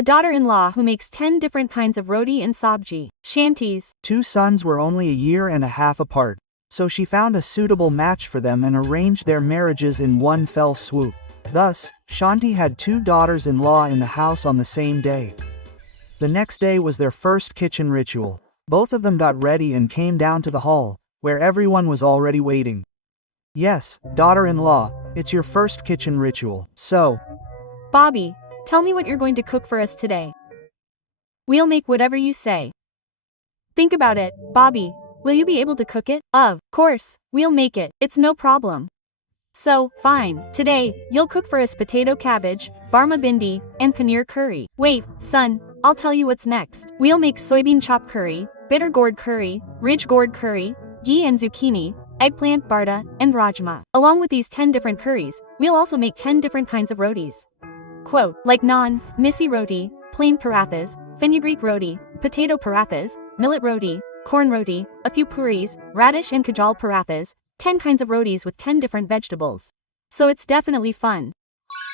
A daughter-in-law who makes 10 different kinds of roti and sabji. Shanties. 2 sons were only a year and a half apart, so she found a suitable match for them and arranged their marriages in one fell swoop. Thus, Shanti had 2 daughters-in-law in the house on the same day. The next day was their first kitchen ritual. Both of them got ready and came down to the hall, where everyone was already waiting. Yes, daughter-in-law, it's your first kitchen ritual, so. Bobby, tell me what you're going to cook for us today. We'll make whatever you say. Think about it, Bobby. Will you be able to cook it? Of course, we'll make it. It's no problem. So, fine. Today, you'll cook for us potato cabbage, barma bindi, and paneer curry. Wait, son, I'll tell you what's next. We'll make soybean chop curry, bitter gourd curry, ridge gourd curry, ghee and zucchini, eggplant barda, and rajma. Along with these 10 different curries, we'll also make 10 different kinds of rotis. Quote, like naan, misi roti, plain parathas, fenugreek roti, potato parathas, millet roti, corn roti, a few puris, radish and kajal parathas, 10 kinds of rotis with 10 different vegetables. So it's definitely fun.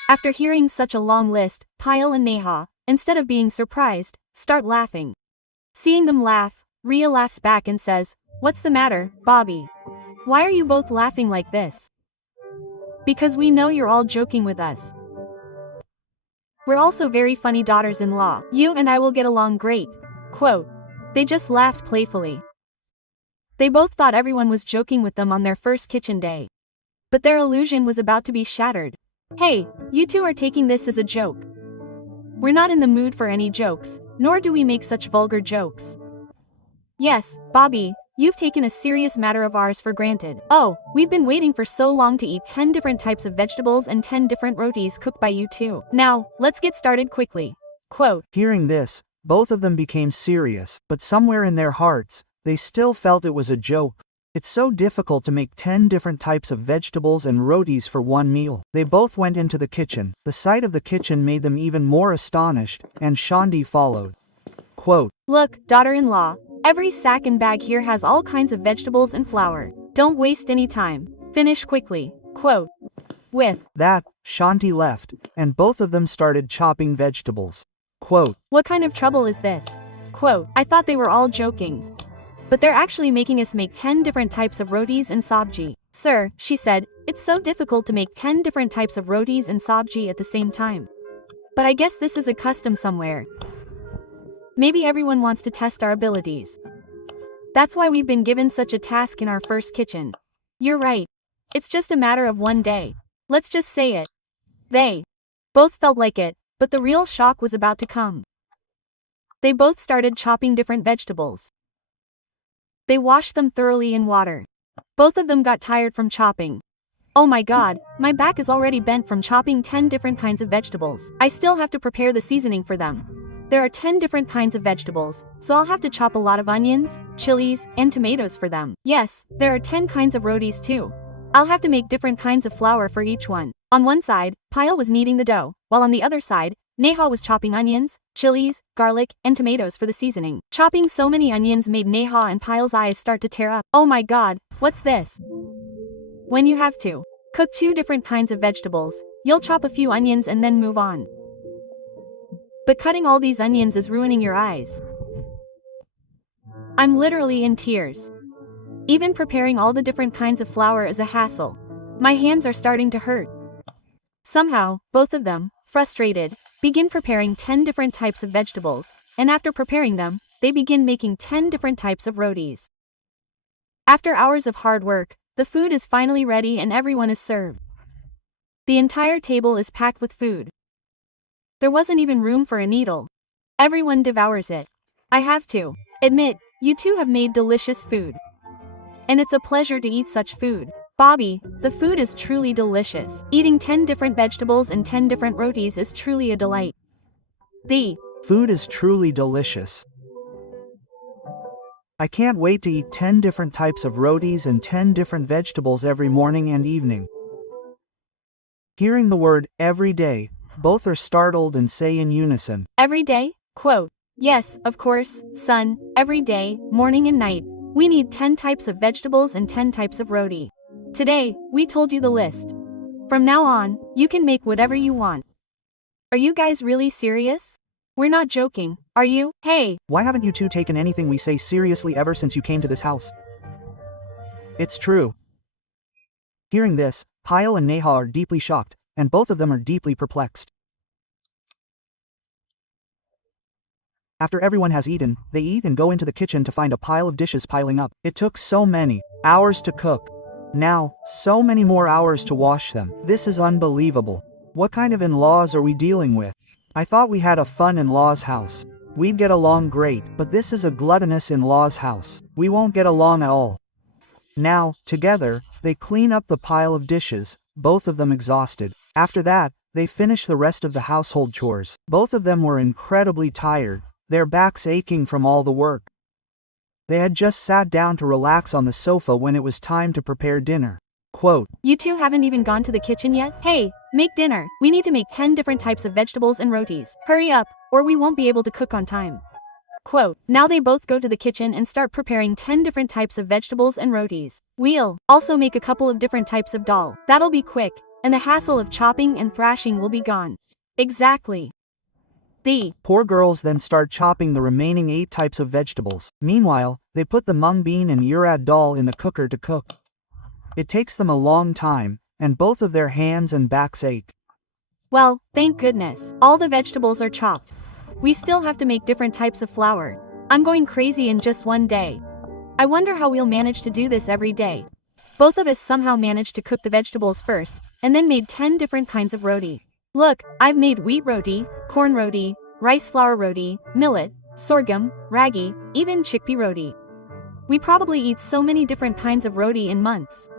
After hearing such a long list, Payal and Neha, instead of being surprised, start laughing. Seeing them laugh, Ria laughs back and says, "What's the matter, Bobby? Why are you both laughing like this?" "Because we know you're all joking with us. We're also very funny daughters-in-law. You and I will get along great." Quote. They just laughed playfully. They both thought everyone was joking with them on their first kitchen day. But their illusion was about to be shattered. "Hey, you two are taking this as a joke. We're not in the mood for any jokes, nor do we make such vulgar jokes. Yes, Bobby, you've taken a serious matter of ours for granted. Oh, we've been waiting for so long to eat 10 different types of vegetables and 10 different rotis cooked by you two. Now, let's get started quickly." Quote. Hearing this, both of them became serious, but somewhere in their hearts, they still felt it was a joke. It's so difficult to make 10 different types of vegetables and rotis for one meal. They both went into the kitchen. The sight of the kitchen made them even more astonished, and Shanti followed. Quote, "Look, daughter-in-law, every sack and bag here has all kinds of vegetables and flour. Don't waste any time. Finish quickly." Quote. With that, Shanti left, and both of them started chopping vegetables. Quote, "What kind of trouble is this?" Quote. "I thought they were all joking. But they're actually making us make 10 different types of rotis and sabji." "Sir," she said, "it's so difficult to make 10 different types of rotis and sabji at the same time. But I guess this is a custom somewhere. Maybe everyone wants to test our abilities. That's why we've been given such a task in our first kitchen." "You're right. It's just a matter of one day. Let's just say it." They both felt like it, but the real shock was about to come. They both started chopping different vegetables. They washed them thoroughly in water. Both of them got tired from chopping. "Oh my god, my back is already bent from chopping 10 different kinds of vegetables. I still have to prepare the seasoning for them. There are 10 different kinds of vegetables, so I'll have to chop a lot of onions, chilies, and tomatoes for them. Yes, there are 10 kinds of rotis too. I'll have to make different kinds of flour for each one." On one side, Payal was kneading the dough, while on the other side, Neha was chopping onions, chilies, garlic, and tomatoes for the seasoning. Chopping so many onions made Neha and Payal's eyes start to tear up. "Oh my god, what's this?" When you have to cook 2 different kinds of vegetables, you'll chop a few onions and then move on. But cutting all these onions is ruining your eyes. I'm literally in tears. Even preparing all the different kinds of flour is a hassle. My hands are starting to hurt. Somehow, both of them, frustrated, begin preparing 10 different types of vegetables, and after preparing them, they begin making 10 different types of rotis. After hours of hard work, the food is finally ready and everyone is served. The entire table is packed with food. There wasn't even room for a needle. Everyone devours it. I have to admit, you two have made delicious food. And it's a pleasure to eat such food. Bobby, the food is truly delicious. Eating 10 different vegetables and 10 different rotis is truly a delight. The food is truly delicious. I can't wait to eat 10 different types of rotis and 10 different vegetables every morning and evening. Hearing the word every day, both are startled and say in unison, "Every day?" Quote. "Yes, of course, son, every day, morning and night. We need 10 types of vegetables and 10 types of roti. Today, we told you the list. From now on, you can make whatever you want. Are you guys really serious?" We're not joking, are you? Hey! Why haven't you two taken anything we say seriously ever since you came to this house? It's true. Hearing this, Pyle and Neha are deeply shocked, and both of them are deeply perplexed. After everyone has eaten, they eat and go into the kitchen to find a pile of dishes piling up. It took so many hours to cook. Now, so many more hours to wash them. This is unbelievable. What kind of in-laws are we dealing with? I thought we had a fun in-laws house. We'd get along great, but this is a gluttonous in-laws house. We won't get along at all. Now, together, they clean up the pile of dishes, both of them exhausted. After that, they finish the rest of the household chores. Both of them were incredibly tired, their backs aching from all the work. They had just sat down to relax on the sofa when it was time to prepare dinner. Quote, You two haven't even gone to the kitchen yet? Hey, make dinner. We need to make 10 different types of vegetables and rotis. Hurry up, or we won't be able to cook on time. Quote, now they both go to the kitchen and start preparing 10 different types of vegetables and rotis. We'll also make a couple of different types of dal. That'll be quick, and the hassle of chopping and thrashing will be gone. Exactly. The poor girls then start chopping the remaining 8 types of vegetables. Meanwhile, they put the mung bean and urad dal in the cooker to cook. It takes them a long time, and both of their hands and backs ache. Well, thank goodness. All the vegetables are chopped. We still have to make different types of flour. I'm going crazy in just one day. I wonder how we'll manage to do this every day. Both of us somehow managed to cook the vegetables first, and then made 10 different kinds of roti. Look, I've made wheat roti, corn roti, rice flour roti, millet, sorghum, ragi, even chickpea roti. We probably eat so many different kinds of roti in months.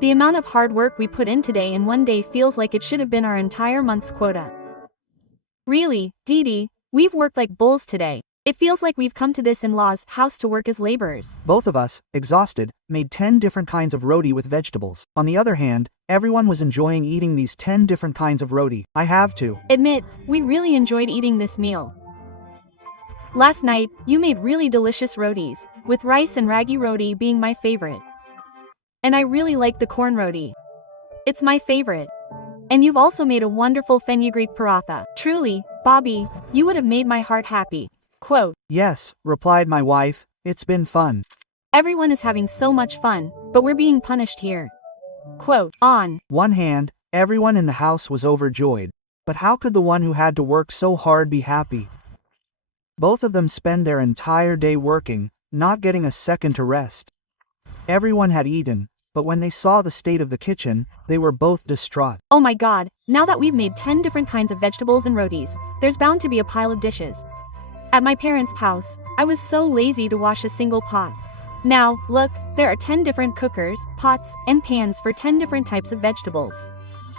The amount of hard work we put in today in one day feels like it should have been our entire month's quota. Really, Dee, we've worked like bulls today. It feels like we've come to this in-laws house to work as laborers. Both of us, exhausted, made 10 different kinds of roti with vegetables. On the other hand, everyone was enjoying eating these 10 different kinds of roti. I have to admit, we really enjoyed eating this meal. Last night, you made really delicious rotis, with rice and ragi roti being my favorite. And I really like the corn roti. It's my favorite. And you've also made a wonderful fenugreek paratha. Truly, Bobby, you would have made my heart happy. Quote, Yes, replied my wife, it's been fun. Everyone is having so much fun, but we're being punished here. Quote, on one hand, everyone in the house was overjoyed. But how could the one who had to work so hard be happy? Both of them spend their entire day working, not getting a second to rest. Everyone had eaten, but when they saw the state of the kitchen, they were both distraught. Oh my god, now that we've made 10 different kinds of vegetables and rotis, there's bound to be a pile of dishes. At my parents' house, I was so lazy to wash a single pot. Now, look, there are 10 different cookers, pots, and pans for 10 different types of vegetables.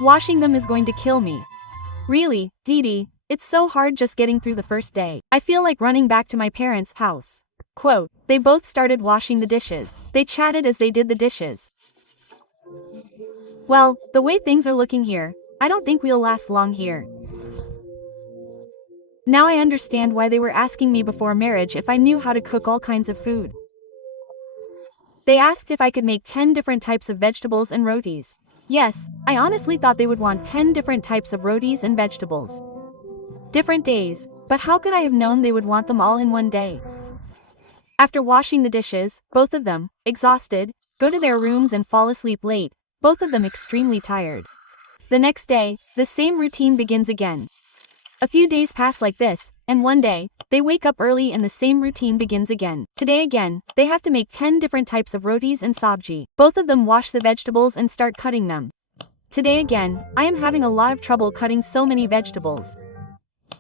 Washing them is going to kill me. Really, Dee, it's so hard just getting through the first day. I feel like running back to my parents' house. Quote, they both started washing the dishes. They chatted as they did the dishes. Well, the way things are looking here, I don't think we'll last long here. Now I understand why they were asking me before marriage if I knew how to cook all kinds of food. They asked if I could make 10 different types of vegetables and rotis. Yes, I honestly thought they would want 10 different types of rotis and vegetables. Different days, but how could I have known they would want them all in one day? After washing the dishes, both of them, exhausted, go to their rooms and fall asleep late, both of them extremely tired. The next day, the same routine begins again. A few days pass like this, and one day, they wake up early and the same routine begins again. Today again, they have to make 10 different types of rotis and sabji. Both of them wash the vegetables and start cutting them. Today again, I am having a lot of trouble cutting so many vegetables.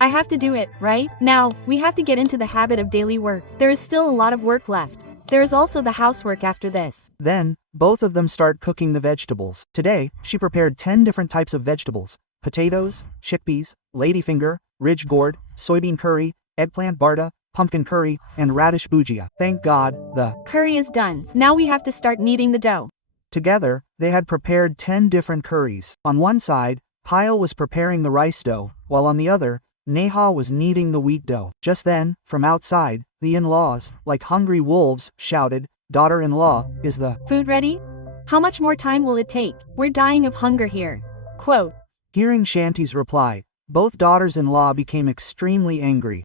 I have to do it, right? Now, we have to get into the habit of daily work. There is still a lot of work left. There is also the housework after this. Then, both of them start cooking the vegetables. Today, she prepared 10 different types of vegetables. Potatoes, chickpeas, ladyfinger, ridge gourd, soybean curry, eggplant barda, pumpkin curry, and radish bhujia. Thank God, the curry is done. Now we have to start kneading the dough. Together, they had prepared 10 different curries. On one side, Pyle was preparing the rice dough, while on the other, Neha was kneading the wheat dough. Just then, from outside, the in-laws, like hungry wolves, shouted, "Daughter-in-law, is the food ready? How much more time will it take? We're dying of hunger here." Quote. Hearing Shanti's reply, Both daughters-in-law became extremely angry.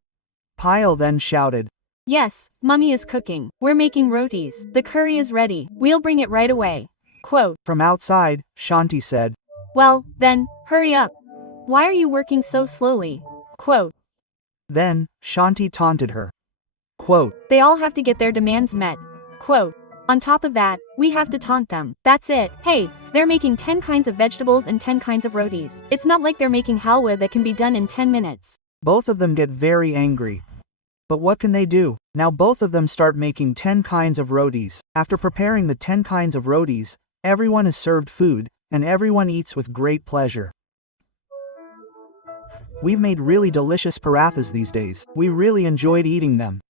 Payal then shouted, Yes, Mummy is cooking. We're making rotis. The curry is ready. We'll bring it right away. Quote. From outside, Shanti said, Well, then, hurry up. Why are you working so slowly? Quote. Then, Shanti taunted her. Quote, They all have to get their demands met. Quote. On top of that, we have to taunt them. That's it. Hey, they're making 10 kinds of vegetables and 10 kinds of rotis. It's not like they're making halwa that can be done in 10 minutes. Both of them get very angry. But what can they do? Now both of them start making 10 kinds of rotis. After preparing the 10 kinds of rotis, everyone is served food, and everyone eats with great pleasure. We've made really delicious parathas these days. We really enjoyed eating them.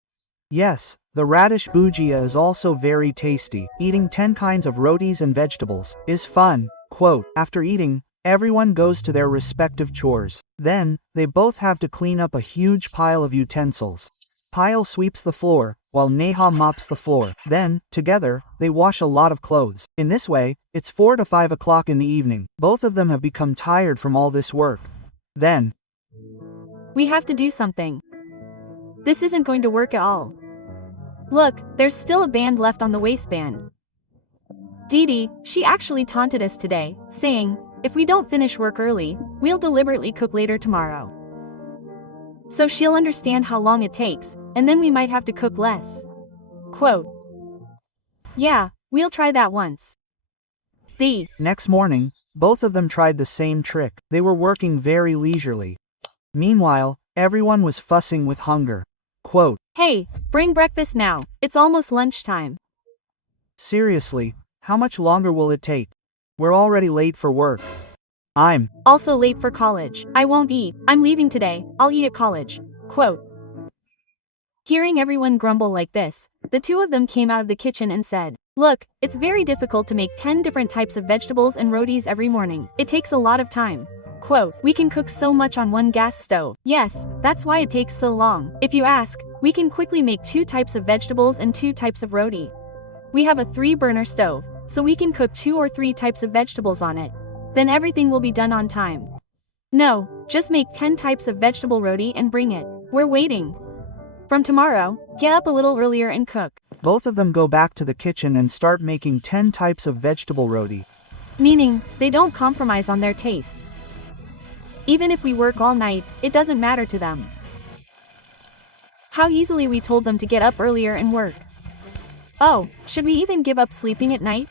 Yes, the radish bhujia is also very tasty. Eating 10 kinds of rotis and vegetables is fun. Quote, after eating, everyone goes to their respective chores. Then, they both have to clean up a huge pile of utensils. Payal sweeps the floor, while Neha mops the floor. Then, together, they wash a lot of clothes. In this way, it's 4 to 5 o'clock in the evening. Both of them have become tired from all this work. Then, we have to do something. This isn't going to work at all. Look, there's still a band left on the waistband. Didi, she actually taunted us today, saying, if we don't finish work early, we'll deliberately cook later tomorrow. So she'll understand how long it takes, and then we might have to cook less. Quote. Yeah, we'll try that once. The next morning, both of them tried the same trick. They were working very leisurely. Meanwhile, everyone was fussing with hunger. Quote, Hey, bring breakfast now. It's almost lunchtime. Seriously, how much longer will it take? We're already late for work. I'm also late for college. I won't eat. I'm leaving today. I'll eat at college. Quote. Hearing everyone grumble like this, the two of them came out of the kitchen and said, Look, it's very difficult to make 10 different types of vegetables and rotis every morning. It takes a lot of time. Quote, we can cook so much on one gas stove. Yes, that's why it takes so long. If you ask, we can quickly make 2 types of vegetables and 2 types of roti. We have a 3-burner stove, so we can cook 2 or 3 types of vegetables on it. Then everything will be done on time. No, just make 10 types of vegetable roti and bring it. We're waiting. From tomorrow, get up a little earlier and cook. Both of them go back to the kitchen and start making 10 types of vegetable roti. Meaning, they don't compromise on their taste. Even if we work all night, it doesn't matter to them. How easily we told them to get up earlier and work. Oh, should we even give up sleeping at night?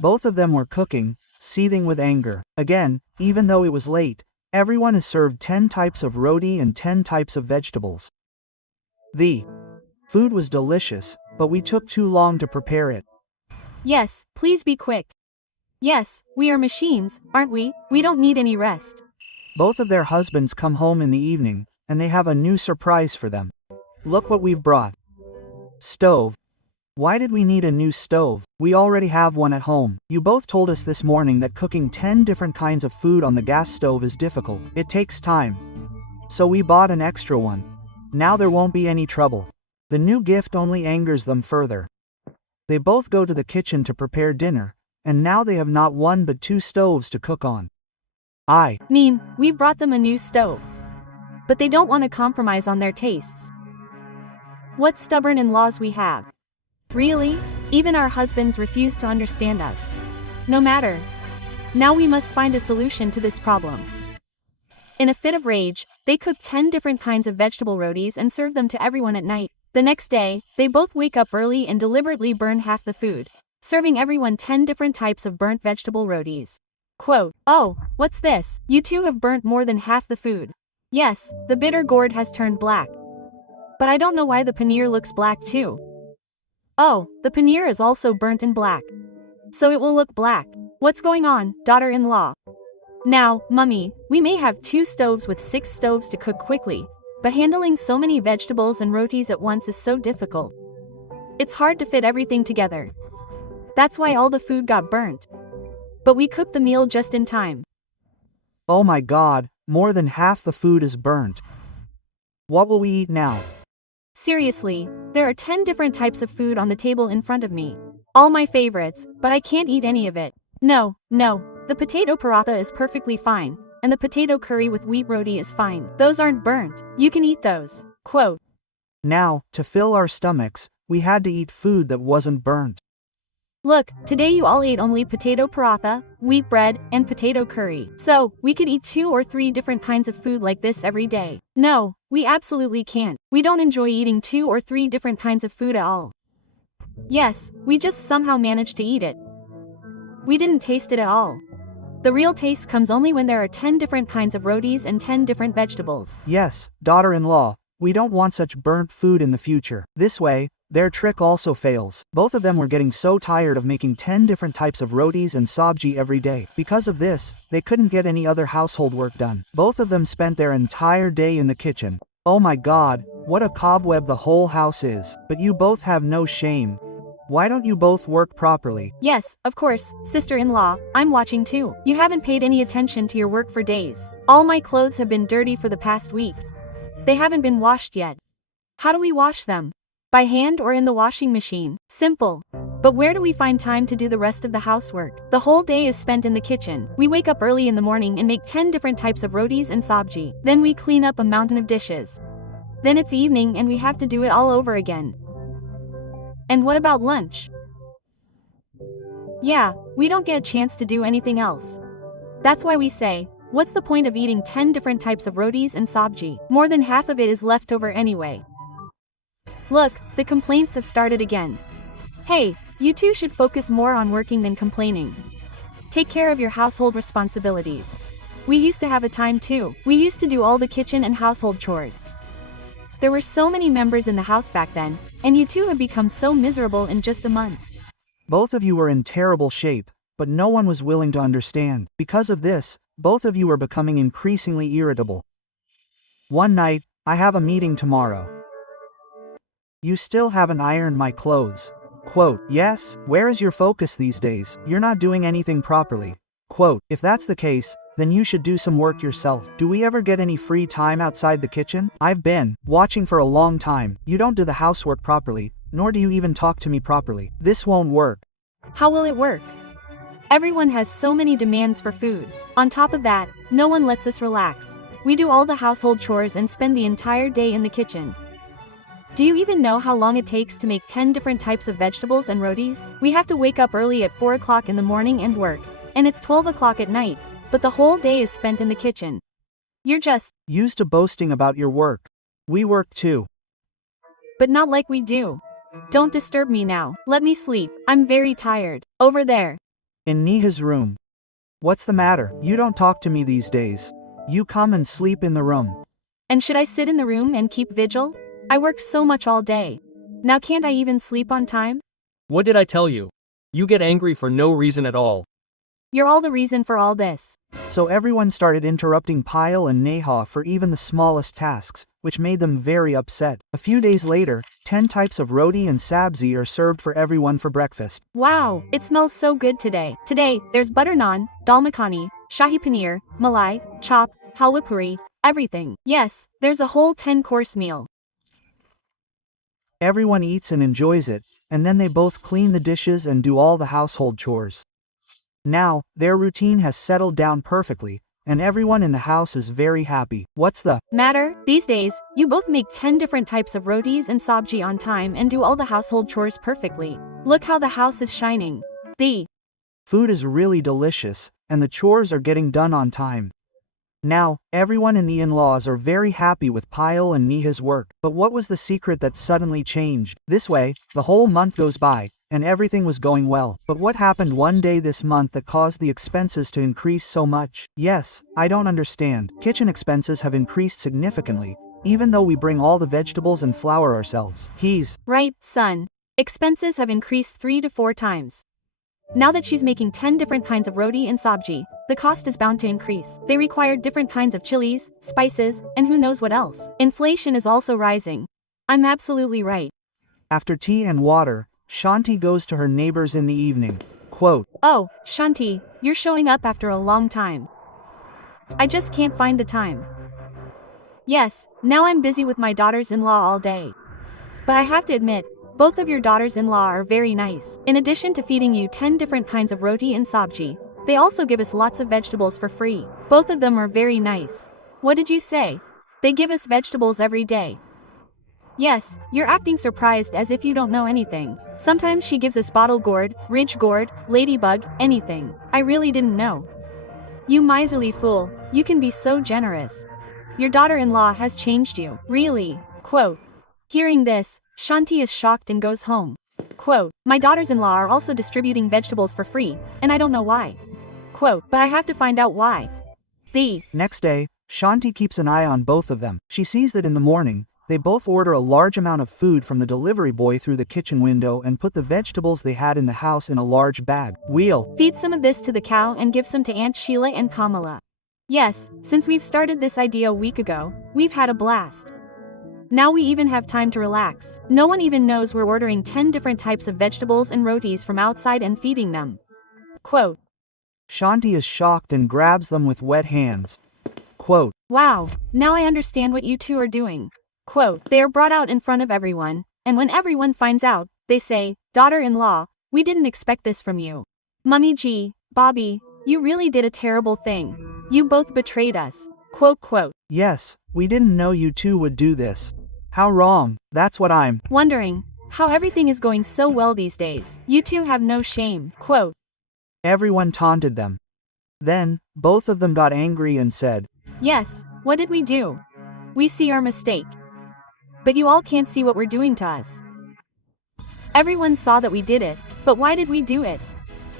Both of them were cooking, seething with anger. Again, even though it was late, everyone is served 10 types of roti and 10 types of vegetables. The food was delicious, but we took too long to prepare it. Yes, please be quick. Yes, we are machines, aren't we? We don't need any rest. Both of their husbands come home in the evening, and they have a new surprise for them. Look what we've brought. Stove. Why did we need a new stove? We already have one at home. You both told us this morning that cooking 10 different kinds of food on the gas stove is difficult. It takes time. So we bought an extra one. Now there won't be any trouble. The new gift only angers them further. They both go to the kitchen to prepare dinner, and now they have not 1 but 2 stoves to cook on. I mean, we've brought them a new stove. But they don't want to compromise on their tastes. What stubborn in-laws we have. Really? Even our husbands refuse to understand us. No matter. Now we must find a solution to this problem. In a fit of rage, they cook 10 different kinds of vegetable rotis and serve them to everyone at night. The next day, they both wake up early and deliberately burn half the food, serving everyone 10 different types of burnt vegetable rotis. Quote, oh, what's this? You two have burnt more than half the food. Yes, the bitter gourd has turned black. But I don't know why the paneer looks black too. Oh, the paneer is also burnt and black. So it will look black. What's going on, daughter-in-law? Now, Mummy, we may have 2 stoves with 6 stoves to cook quickly, but handling so many vegetables and rotis at once is so difficult. It's hard to fit everything together. That's why all the food got burnt. But we cooked the meal just in time. Oh my God, more than half the food is burnt. What will we eat now? Seriously, there are 10 different types of food on the table in front of me. All my favorites, but I can't eat any of it. No, the potato paratha is perfectly fine, and the potato curry with wheat roti is fine. Those aren't burnt. You can eat those. Quote. Now, to fill our stomachs, we had to eat food that wasn't burnt. Look, today you all ate only potato paratha, wheat bread, and potato curry. So, we could eat 2 or 3 different kinds of food like this every day. No, we absolutely can't. We don't enjoy eating 2 or 3 different kinds of food at all. Yes, we just somehow managed to eat it. We didn't taste it at all. The real taste comes only when there are 10 different kinds of rotis and 10 different vegetables. Yes, daughter-in-law, we don't want such burnt food in the future. This way, their trick also fails. Both of them were getting so tired of making 10 different types of rotis and sabji every day. Because of this, they couldn't get any other household work done. Both of them spent their entire day in the kitchen. Oh my god, what a cobweb the whole house is. But you both have no shame. Why don't you both work properly? Yes, of course, sister-in-law, I'm watching too. You haven't paid any attention to your work for days. All my clothes have been dirty for the past week. They haven't been washed yet. How do we wash them? By hand or in the washing machine? Simple. But where do we find time to do the rest of the housework? The whole day is spent in the kitchen. We wake up early in the morning and make 10 different types of rotis and sabji. Then we clean up a mountain of dishes. Then it's evening and we have to do it all over again. And what about lunch? Yeah, we don't get a chance to do anything else. That's why we say, what's the point of eating 10 different types of rotis and sabji? More than half of it is left over anyway. Look, the complaints have started again. Hey, you two should focus more on working than complaining. Take care of your household responsibilities. We used to have a time too. We used to do all the kitchen and household chores. There were so many members in the house back then, and you two have become so miserable in just a month. Both of you were in terrible shape, but no one was willing to understand. Because of this, both of you are becoming increasingly irritable. One night, I have a meeting tomorrow. You still haven't ironed my clothes. Quote, yes, where is your focus these days? You're not doing anything properly. Quote, if that's the case, then you should do some work yourself. Do we ever get any free time outside the kitchen? I've been watching for a long time. You don't do the housework properly, nor do you even talk to me properly. This won't work. How will it work? Everyone has so many demands for food. On top of that, no one lets us relax. We do all the household chores and spend the entire day in the kitchen. Do you even know how long it takes to make 10 different types of vegetables and rotis? We have to wake up early at 4 o'clock in the morning and work, and it's 12 o'clock at night, but the whole day is spent in the kitchen. You're just used to boasting about your work. We work too. But not like we do. Don't disturb me now. Let me sleep. I'm very tired. Over there. In Neha's room. What's the matter? You don't talk to me these days. You come and sleep in the room. And should I sit in the room and keep vigil? I worked so much all day. Now can't I even sleep on time? What did I tell you? You get angry for no reason at all. You're all the reason for all this. So everyone started interrupting Payal and Neha for even the smallest tasks, which made them very upset. A few days later, 10 types of roti and sabzi are served for everyone for breakfast. Wow, it smells so good today. Today, there's butter naan, dal makhani, shahi paneer, malai, chop, halwa puri, everything. Yes, there's a whole 10-course meal. Everyone eats and enjoys it, and then they both clean the dishes and do all the household chores. Now, their routine has settled down perfectly, and everyone in the house is very happy. What's the matter? These days, you both make 10 different types of rotis and sabji on time and do all the household chores perfectly. Look how the house is shining. The food is really delicious, and the chores are getting done on time. Now, everyone in the in-laws are very happy with Payal and Neha's work. But what was the secret that suddenly changed? This way, the whole month goes by, and everything was going well. But what happened one day this month that caused the expenses to increase so much? Yes, I don't understand. Kitchen expenses have increased significantly, even though we bring all the vegetables and flour ourselves. He's right, son. Expenses have increased 3 to 4 times. Now that she's making 10 different kinds of roti and sabji, the cost is bound to increase. They require different kinds of chilies, spices, and who knows what else. Inflation is also rising. I'm absolutely right. After tea and water, Shanti goes to her neighbors in the evening. Quote, oh, Shanti, you're showing up after a long time. I just can't find the time. Yes, now I'm busy with my daughters-in-law all day. But I have to admit, both of your daughters-in-law are very nice. In addition to feeding you 10 different kinds of roti and sabji, They also give us lots of vegetables for free. Both of them are very nice. What did you say? They give us vegetables every day. Yes, you're acting surprised as if you don't know anything. Sometimes she gives us bottle gourd, ridge gourd, ladybug, anything. I really didn't know. You miserly fool, you can be so generous. Your daughter-in-law has changed you. Really? Quote. Hearing this, Shanti is shocked and goes home. Quote, my daughters-in-law are also distributing vegetables for free, and I don't know why. Quote, but I have to find out why. The Next day, Shanti keeps an eye on both of them. She sees that in the morning, they both order a large amount of food from the delivery boy through the kitchen window and put the vegetables they had in the house in a large bag. We'll feed some of this to the cow and give some to Aunt Sheila and Kamala. Yes, since we've started this idea a week ago, we've had a blast. Now we even have time to relax. No one even knows we're ordering 10 different types of vegetables and rotis from outside and feeding them. Quote. Shanti is shocked and grabs them with wet hands. Quote, wow, now I understand what you two are doing. Quote, they are brought out in front of everyone, and when everyone finds out, they say, daughter-in-law, we didn't expect this from you. Mummy G, Bobby, you really did a terrible thing. You both betrayed us. Quote, quote. yes, we didn't know you two would do this. How wrong, that's what I'm wondering, how everything is going so well these days. You two have no shame. Quote. Everyone taunted them. Then, both of them got angry and said, yes, what did we do? We see our mistake. But you all can't see what we're doing to us. Everyone saw that we did it, but why did we do it?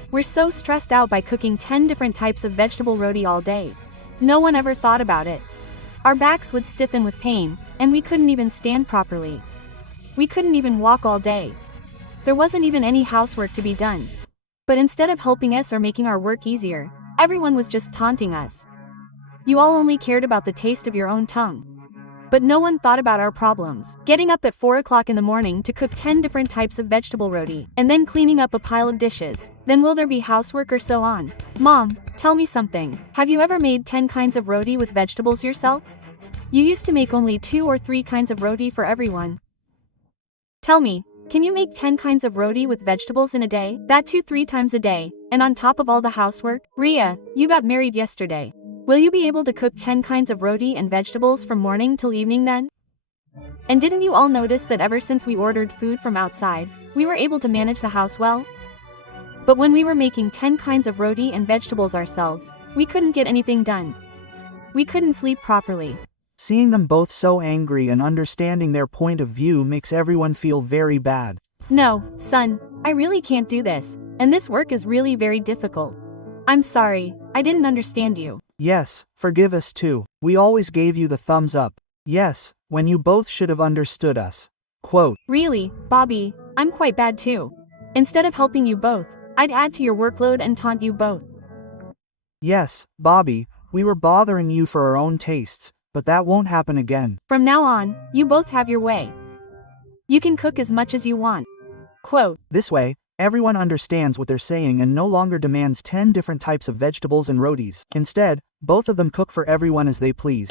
We're so stressed out by cooking 10 different types of vegetable roti all day. No one ever thought about it. Our backs would stiffen with pain, and we couldn't even stand properly. We couldn't even walk all day. There wasn't even any housework to be done. But instead of helping us or making our work easier, everyone was just taunting us. You all only cared about the taste of your own tongue. But no one thought about our problems. Getting up at 4 o'clock in the morning to cook 10 different types of vegetable roti, and then cleaning up a pile of dishes. Then will there be housework or so on? Mom, tell me something. Have you ever made 10 kinds of roti with vegetables yourself? You used to make only 2 or 3 kinds of roti for everyone. Tell me, can you make 10 kinds of roti with vegetables in a day? That 2-3 times a day, and on top of all the housework? Ria, you got married yesterday. Will you be able to cook 10 kinds of roti and vegetables from morning till evening then? And didn't you all notice that ever since we ordered food from outside, we were able to manage the house well? But when we were making 10 kinds of roti and vegetables ourselves, we couldn't get anything done. We couldn't sleep properly. Seeing them both so angry and understanding their point of view makes everyone feel very bad. No, son, I really can't do this, and this work is really very difficult. I'm sorry, I didn't understand you. Yes, forgive us too. We always gave you the thumbs up. Yes, when you both should have understood us. Quote, really, Bobby, I'm quite bad too. Instead of helping you both, I'd add to your workload and taunt you both. yes, Bobby, we were bothering you for our own tastes, but that won't happen again. From now on, you both have your way. You can cook as much as you want. Quote, This way, everyone understands what they're saying and no longer demands 10 different types of vegetables and rotis. Instead, both of them cook for everyone as they please.